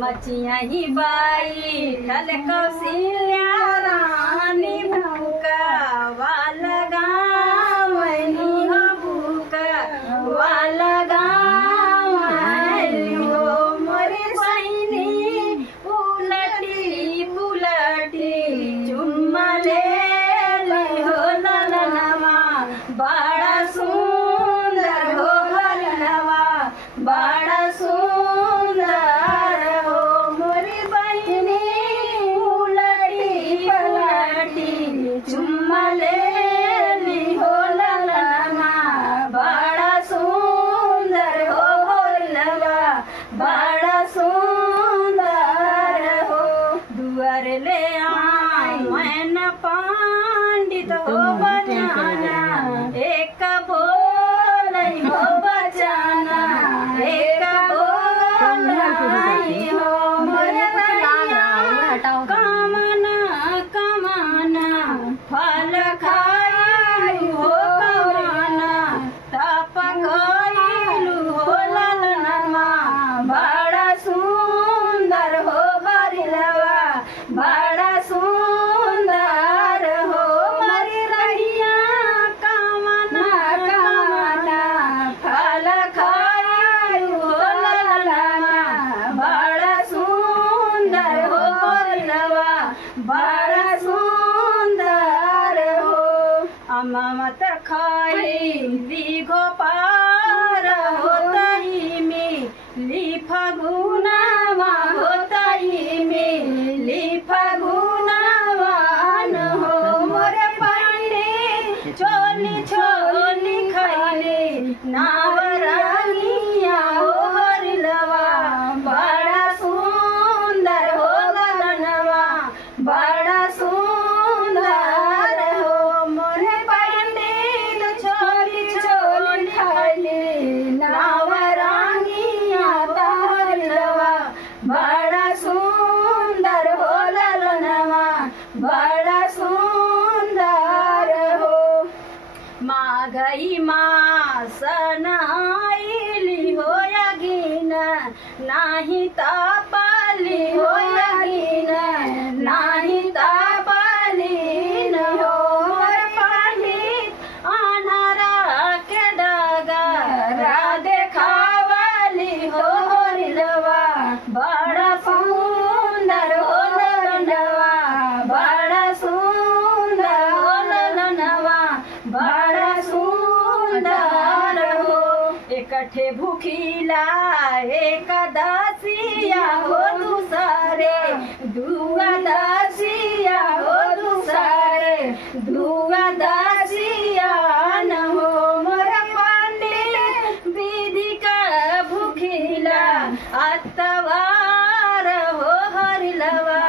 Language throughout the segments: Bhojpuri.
मचिया ही बाई ठल कौशल्या रानी भूका वाला गाँव हो भूका वाला गाँव हो मोरी बहिनी पुलटी पुलटी चुम्मा ले हो ललनवा बड़ा सुंदर हो हरनवा बड़ा सुंदर हो मोरी बहिनी पुलटी पुलटी चुम्मा ले हो ललनवा बड़ा सुंदर हो हरनवा बड़ा सुंदर हो दुआर ले मैन पंडित हो बजाना एक बोल हो बजाना एक बोल हो मोरे कामना कामना फल खाई हो कामना तप खाइलु हो ललनमा बड़ा सुंदर हो हरिलवा बड़ा सुंदर हो मरी रहिया कामना कामना फल खाई हो ललनमा बड़ा सुंदर हो हरिलवा बड़ा सुंदर हो अममत खाई ली गोपार होतई में ली फगुनावा होतई में ली फगुनावान हो मोरे पांडे चोली चोली खैले नावरानिया हो हरिलवा बड़ा सुंदर हो ललनवा बड़ा सुंदर हो मोरे पांडे चोली चोली खैले नावरानिया हरिलवा बड़ा सुंदर हो ललनवा बड़ा सुंदर हो माघई मास नहाइली हो यगिन नाही तापाली हो यगिन नाही तापाली न हो मोर पंडित अनारा के डगरा देखावली हो हरिलवा बड़ा सुंदर हो ललनवा बड़ा सुंदर हो ललनवा बड़ा सुंदर हो इकट्ठे भूखिला एकदसिया हो दूसरे दुआदसिया हो दूसरे दुआदसिया न हो मोर पंडित विधि का भूखिला अतवार हो हरिलवा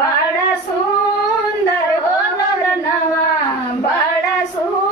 बड़ा सुंदर हो ललनवा बड़ा सुंदर